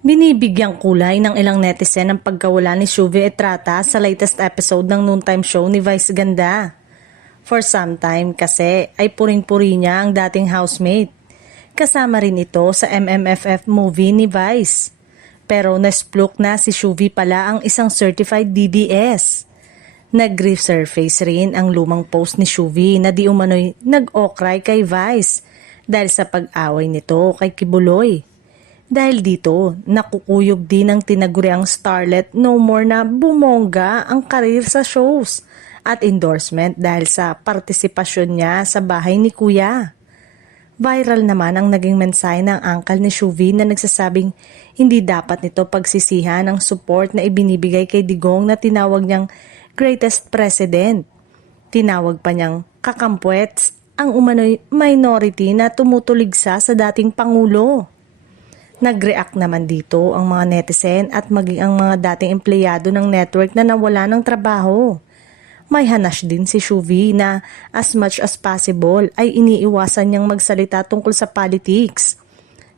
Binibigyang kulay ng ilang netizen ang pagkawala ni Shuvi Estrata sa latest episode ng noontime show ni Vice Ganda. For some time kasi ay puring-puri niya ang dating housemate. Kasama rin ito sa MMFF movie ni Vice. Pero nasplok na si Shuvi pala ang isang certified DDS. Nag-resurface rin ang lumang post ni Shuvi na di umano'y nag-okray kay Vice dahil sa pag-away nito kay Kibuloy. Dahil dito, nakukuyog din ang tinaguriang starlet no more na bumongga ang karir sa shows at endorsement dahil sa partisipasyon niya sa bahay ni Kuya. Viral naman ang naging mensahe ng uncle ni Shuvi na nagsasabing hindi dapat nito pagsisihan ang support na ibinibigay kay Digong na tinawag niyang greatest president. Tinawag pa niyang kakampwets ang umano'y minority na tumutuligsa sa dating Pangulo. Nag-react naman dito ang mga netizen at maging ang mga dating empleyado ng network na nawala ng trabaho. May hanash din si Shuvi na as much as possible ay iniiwasan niyang magsalita tungkol sa politics.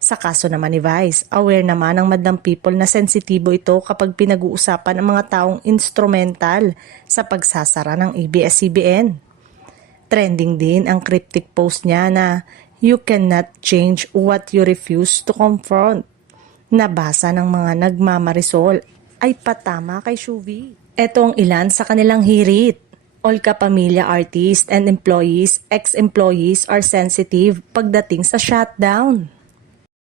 Sa kaso naman ni Vice, aware naman ang Madam People na sensitibo ito kapag pinag-uusapan ang mga taong instrumental sa pagsasara ng ABS-CBN. Trending din ang cryptic post niya na "You cannot change what you refuse to confront." Nabasa ng mga nagmamarisol ay patama kay Shuvi. Ito ang ilan sa kanilang hirit. All kapamilya artists and employees, ex-employees are sensitive pagdating sa shutdown.